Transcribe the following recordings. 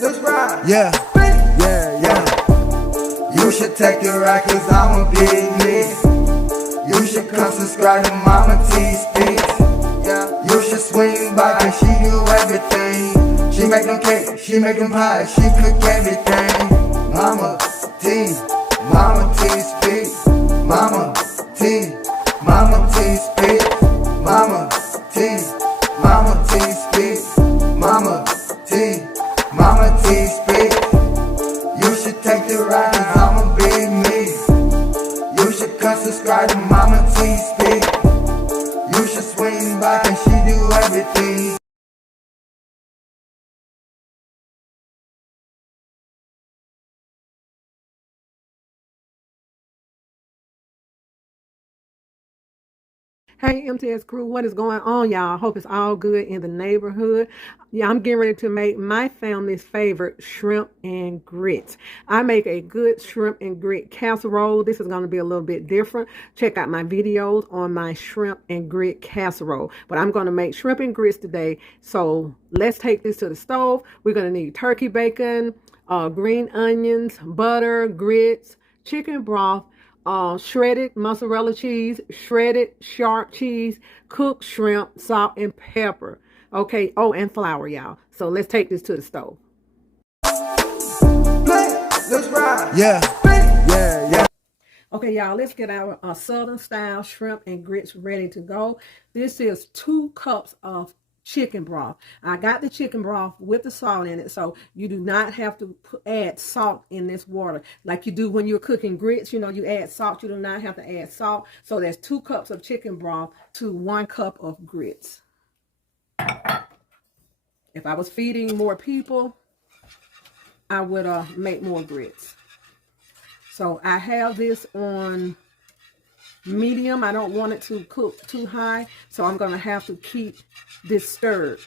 Let's ride. Yeah, yeah, yeah. You should take the ride cause I'm a big nigga. You should come subscribe to Mama T Speaks. You should swing by cause she do everything. She make them cake, she make them pie, she cook everything. Mama T Speaks. Mama T Speaks. Mama T Speaks. Mama T Speaks. You should take the ride cause I'm a big nigga. You should come subscribe to Mama T Speaks. You should swing by cause she do everything. Hey MTS crew, what is going on, y'all? Hope it's all good in the neighborhood. Yeah, I'm getting ready to make my family's favorite shrimp and grits. I make a good shrimp and grit casserole. This is going to be a little bit different. Check out my videos on my shrimp and grit casserole. But I'm going to make shrimp and grits today. So let's take this to the stove. We're going to need turkey bacon, green onions, butter, grits, chicken broth, shredded mozzarella cheese, shredded sharp cheese, cooked shrimp, salt, and pepper. Okay, oh, and flour, y'all. So let's take this to the stove. Let's ride. Yeah, yeah, yeah. Okay, y'all, let's get our southern style shrimp and grits ready to go. This is 2 cups of chicken broth. I got the chicken broth with the salt in it, so you do not have to add salt in this water like you do when you're cooking grits. You know, you add salt. You do not have to add salt. So there's 2 cups of chicken broth to 1 cup of grits. If I was feeding more people, I would make more grits. So I have this on medium. I don't want it to cook too high, so I'm going to have to keep this stirred.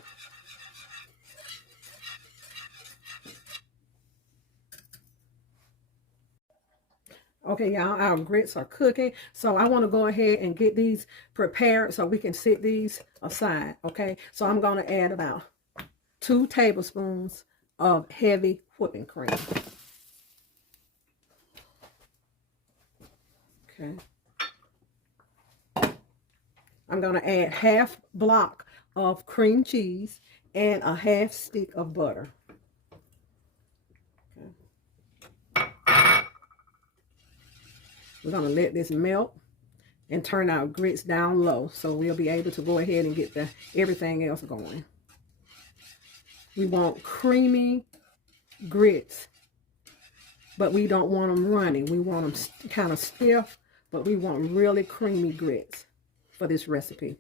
Okay, y'all, our grits are cooking, so I want to go ahead and get these prepared so we can set these aside. Okay, so I'm going to add about 2 tablespoons of heavy whipping cream. Okay. I'm going to add half block of cream cheese and a half stick of butter. Okay. We're going to let this melt and turn our grits down low so we'll be able to go ahead and get everything else going. We want creamy grits, but we don't want them runny. We want them kind of stiff, but we want really creamy grits for this recipe.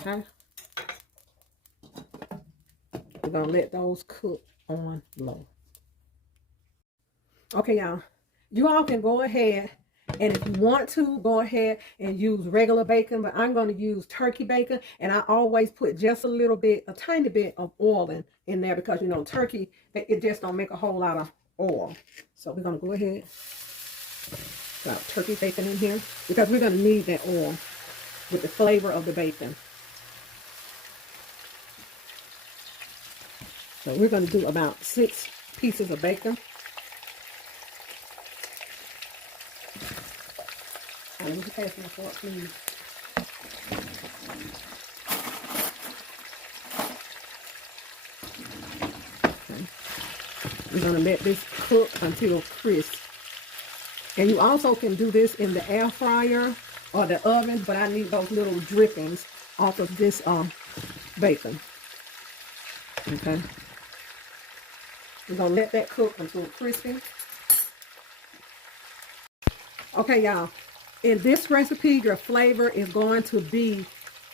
Okay. We're going to let those cook on low. Okay, y'all. You all can go ahead, and if you want to, go ahead and use regular bacon, but I'm going to use turkey bacon, and I always put just a little bit, a tiny bit of oil in there because, you know, turkey, it just don't make a whole lot of oil. So we're going to go ahead. Got turkey bacon in here because we're going to need that oil with the flavor of the bacon. So we're going to do about 6 pieces of bacon. And you can pass my fork, please. Okay. We're going to let this cook until crisp. And you also can do this in the air fryer or the oven, but I need those little drippings off of this bacon. Okay. We're going to let that cook until crispy. Okay, y'all. In this recipe, your flavor is going to be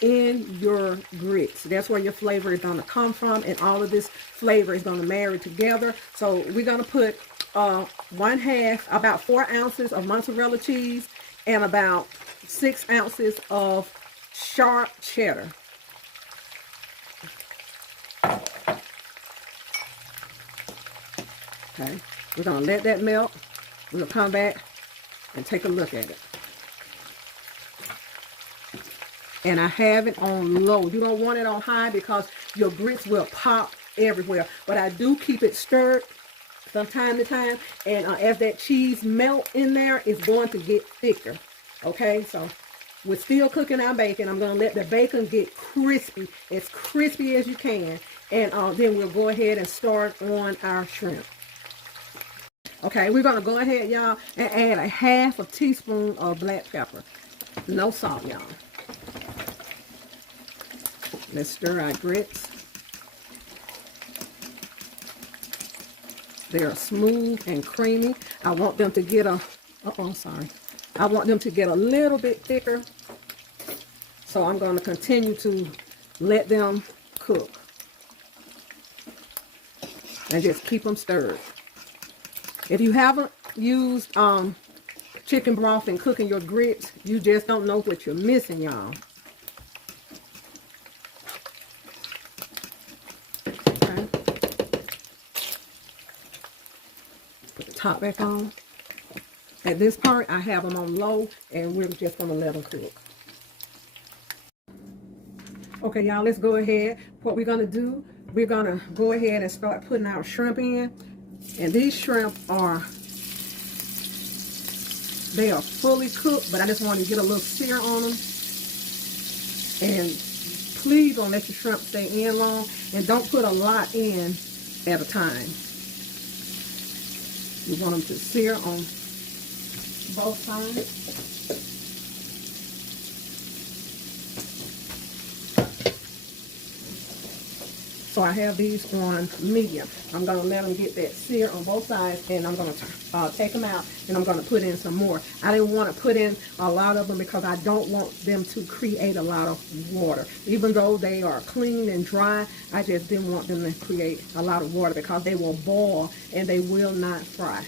in your grits. That's where your flavor is going to come from, and all of this flavor is going to marry together. So we're going to put about 4 ounces of mozzarella cheese and about 6 ounces of sharp cheddar. Okay, we're going to let that melt. We'll come back and take a look at it. and I have it on low. You don't want it on high because your grits will pop everywhere. But I do keep it stirred from time to time, and as that cheese melt in there, it's going to get thicker. Okay, so we're still cooking our bacon. I'm going to let the bacon get crispy as you can, and then we'll go ahead and start on our shrimp. Okay, we're going to go ahead, y'all, and add a half a teaspoon of black pepper. No salt, y'all. Let's stir our grits. They're smooth and creamy. I want them to get I want them to get a little bit thicker. So I'm going to continue to let them cook. And just keep them stirred. If you haven't used chicken broth in cooking your grits, you just don't know what you're missing, y'all. Okay. Put the top back on. At this part, I have them on low, and we're just going to let them cook. Okay, y'all, let's go ahead. What we're going to do, we're going to go ahead and start putting our shrimp in. And these shrimp they are fully cooked, but I just want to get a little sear on them. And please don't let your shrimp stay in long, and don't put a lot in at a time. You want them to sear on both sides. So I have these on medium. I'm going to let them get that sear on both sides, and I'm going to take them out, and I'm going to put in some more. I didn't want to put in a lot of them because I don't want them to create a lot of water. Even though they are clean and dry, I just didn't want them to create a lot of water because they will boil and they will not fry.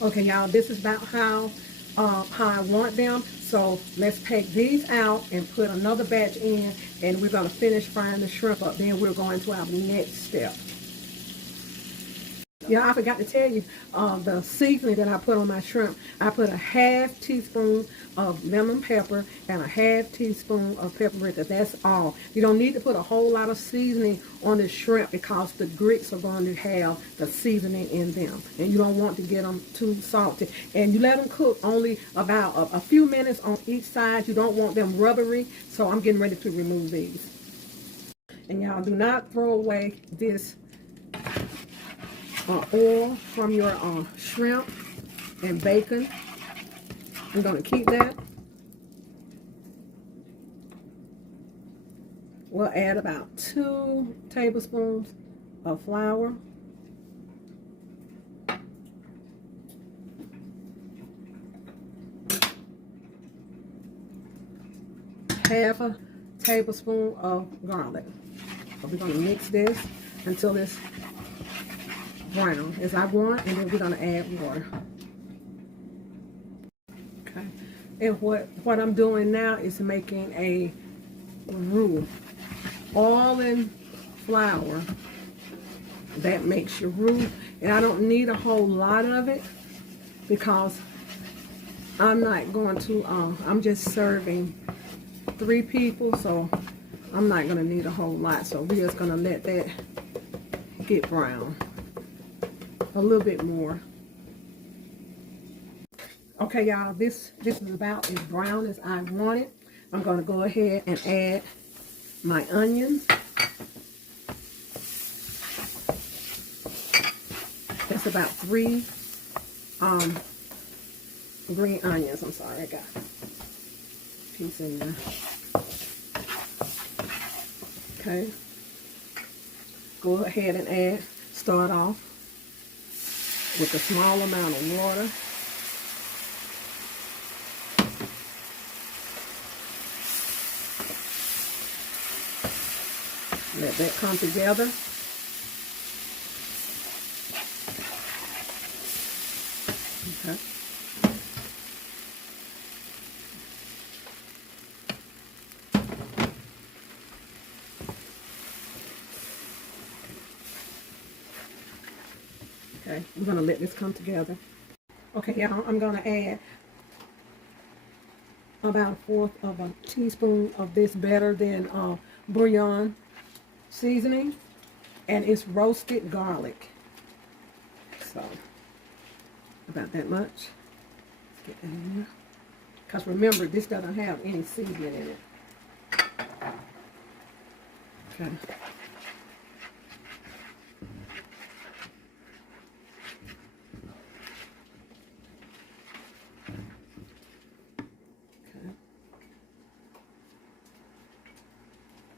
Okay, y'all, this is about how I want them. So let's take these out and put another batch in, and we're going to finish frying the shrimp up. Then we're going to our next step. Yeah, I forgot to tell you the seasoning that I put on my shrimp. I put a half teaspoon of lemon pepper and a half teaspoon of paprika. That's all. You don't need to put a whole lot of seasoning on the shrimp because the grits are going to have the seasoning in them. And you don't want to get them too salty. And you let them cook only about a few minutes on each side. You don't want them rubbery. So I'm getting ready to remove these. And y'all, do not throw away this oil from your shrimp and bacon. I'm going to keep that. We'll add about 2 tablespoons of flour. Half a tablespoon of garlic. So we're going to mix this until it's brown as I want, and then we're going to add water. Okay, and what I'm doing now is making a roux, all in flour. That makes your roux, and I don't need a whole lot of it because I'm not going to I'm just serving 3 people, so I'm not going to need a whole lot. So we're just going to let that get brown a little bit more. Okay, y'all, this is about as brown as I want it. I'm going to go ahead and add my onions. That's about 3 green onions. I'm sorry, I got a piece in there. Okay. Go ahead and start off with a small amount of water. Let that come together. Okay. Okay, we're going to let this come together. Okay, y'all, I'm going to add about a fourth of a teaspoon of this better than bouillon seasoning, and it's roasted garlic. So about that much. Let's get that in there. Because remember, this doesn't have any seasoning in it. Okay.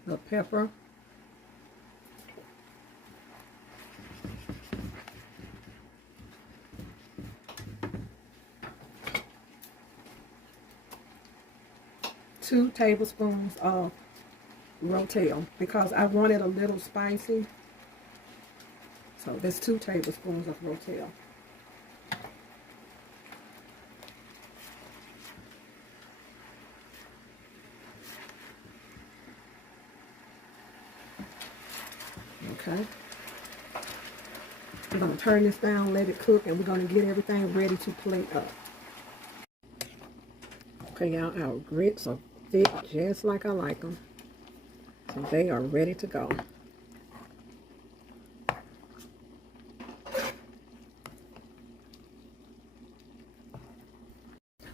The pepper. Two tablespoons of Ro-Tel because I want it a little spicy. So that's 2 tablespoons of Ro-Tel. Okay. We're going to turn this down, let it cook, and we're going to get everything ready to plate up. Okay, y'all, our grits are thick just like I like them. So they are ready to go.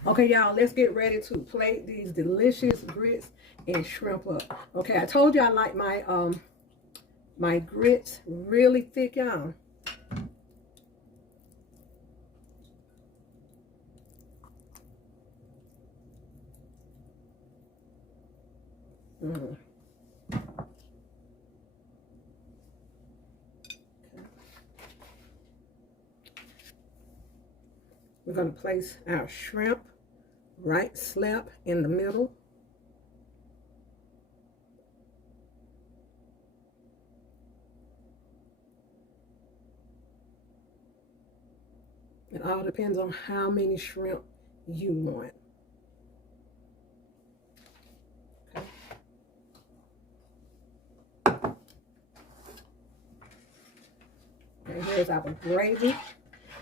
Okay, y'all, let's get ready to plate these delicious grits and shrimp up. Okay, I told you I like my my grits really thick, y'all. We're going to place our shrimp right slap in the middle. It all depends on how many shrimp you want. Okay, here's our gravy.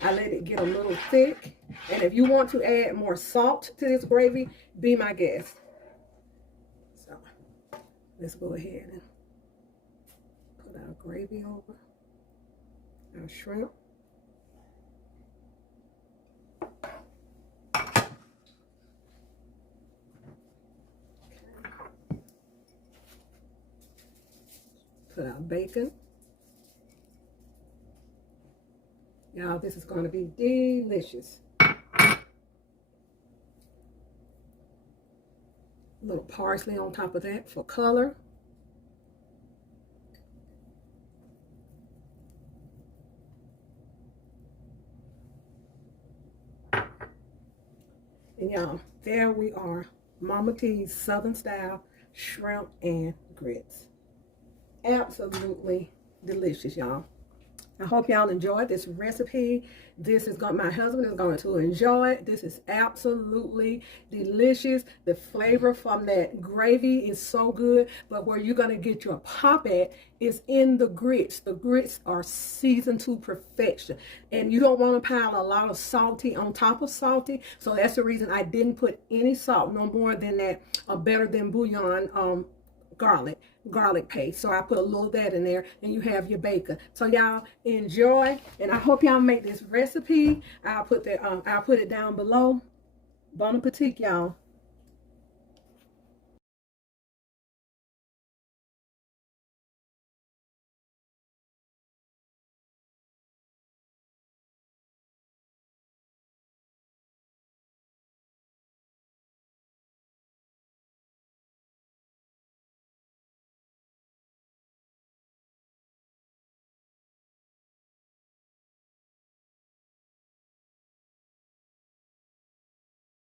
I let it get a little thick. And if you want to add more salt to this gravy, be my guest. So let's go ahead and put our gravy over our shrimp. Put our bacon. Y'all, this is going to be delicious. A little parsley on top of that for color. And y'all, there we are. Mama T's Southern style shrimp and grits. Absolutely delicious, y'all. I hope y'all enjoyed this recipe. My husband is going to enjoy it. This is absolutely delicious. The flavor from that gravy is so good, but where you're going to get your pop at is in the grits. The grits are seasoned to perfection, and you don't want to pile a lot of salty on top of salty, so that's the reason I didn't put any salt, no more than that better than bouillon garlic paste. So I put a little of that in there, and you have your bacon. So y'all enjoy, and I hope y'all make this recipe. I'll put it down below. Bon appetit, y'all.